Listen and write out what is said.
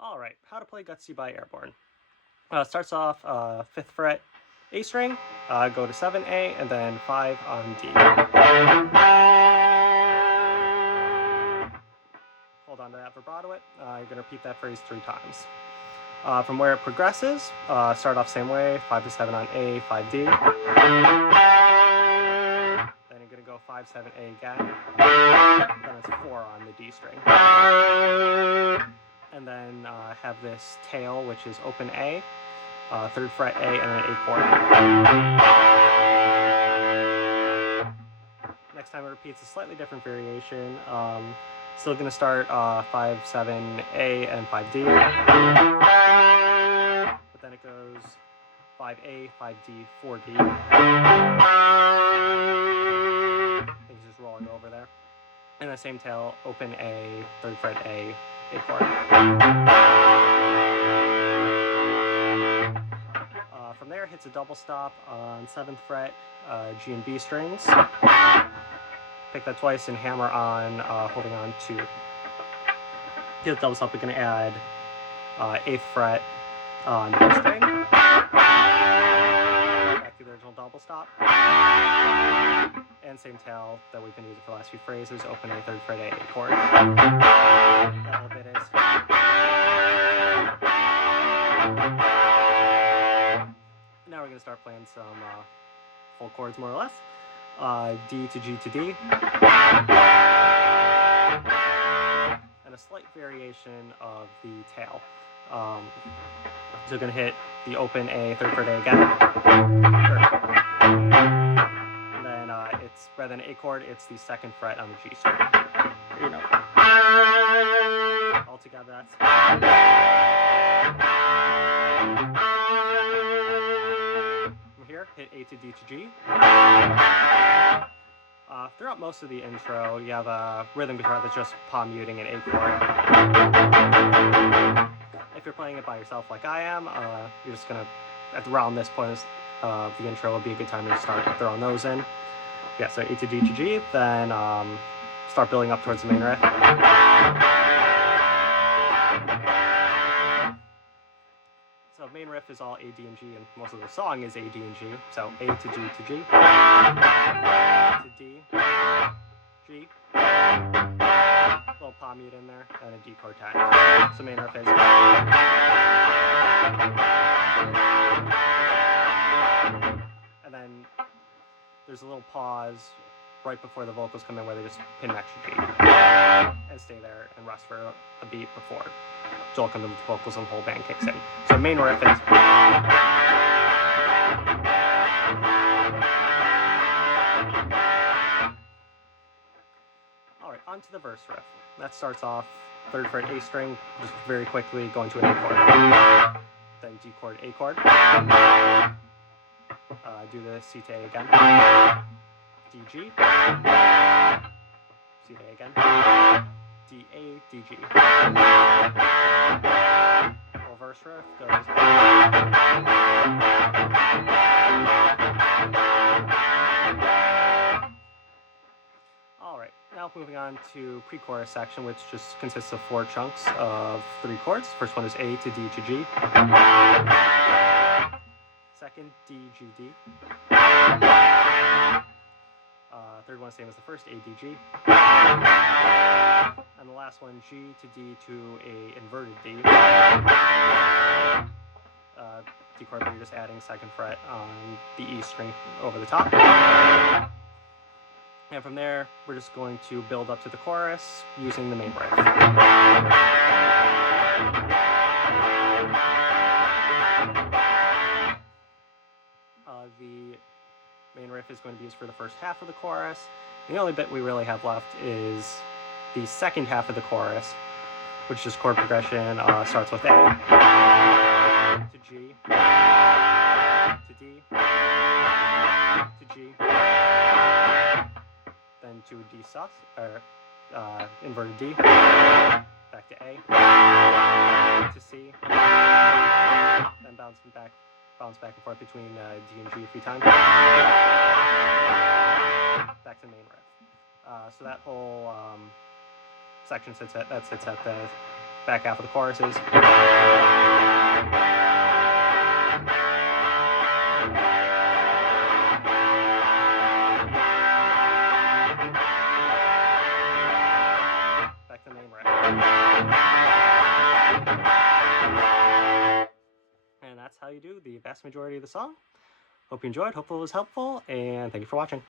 Alright, how to play Gutsy by Airbourne. Starts off 5th fret A string, go to 7A, and then 5 on D. Hold on to that vibrato it. You're going to repeat that phrase 3 times. From where it progresses, start off same way, 5 to 7 on A, 5 D. Then you're going to go 5, 7, A again. Then it's 4 on the D string. And then have this tail, which is open A, 3rd fret A, and then A chord. Next time it repeats a slightly different variation. Still going to start 5, 7, A, and 5 D. But then it goes 5 A, 5 D, 4 D. Things just rolling over there. And the same tail, open A, 3rd fret A, A chord. From there, it hits a double stop on 7th fret, G and B strings. Pick that twice and hammer on, holding on to. Get the double stop, we're going to add 8th fret on the B string. Back to the original double stop. And same tail that we've been using for the last few phrases, open A, 3rd fret A, A chord. That little bit is. Now we're going to start playing some full chords more or less. D to G to D. And a slight variation of the tail. So we're going to hit the open A, 3rd fret A again. And then it's, rather than A chord, it's the 2nd fret on the G string. Here you go. All together, that's. From here, hit A to D to G. Throughout most of the intro, you have a rhythm guitar that's just palm muting an A chord. If you're playing it by yourself like I am, you're just going to, around this point of the intro, would be a good time to start throwing those in. Yeah, so A to D to G, then start building up towards the main riff. So main riff is all A, D, and G, and most of the song is A, D, and G. So A to G to G, to D, G, little palm mute in there, and a D chord tag. So main riff is. And then there's a little pause right before the vocals come in where they just pin an extra G and stay there and rest for a beat before Joel comes in with the vocals and the whole band kicks in. So main riff is. Alright, on to the verse riff. That starts off 3rd fret A string, just very quickly going to an A chord. Then D chord, A chord. Do the C to A again. D, G. C to A again. D, A, D, G. Full verse riff goes. Alright, now moving on to pre-chorus section, which just consists of 4 chunks of 3 chords. First one is A to D to G. Second, D, G, D. Third one, same as the first, A, D, G. And the last one, G to D to a inverted D. D chord, but you're just adding 2nd fret on the E string over the top. And from there, we're just going to build up to the chorus using the main riff. The main riff is going to be used for the first half of the chorus. The only bit we really have left is the second half of the chorus, which is chord progression. Starts with A to G to D to G, then to D sus, or inverted D, back to A to C, then bounce back and forth between D and G a few times. Back to the main riff. So that whole section sits at the back half of the choruses. Back to the main riff. And that's how you do the vast majority of the song. Hope you enjoyed, hope it was helpful, and thank you for watching.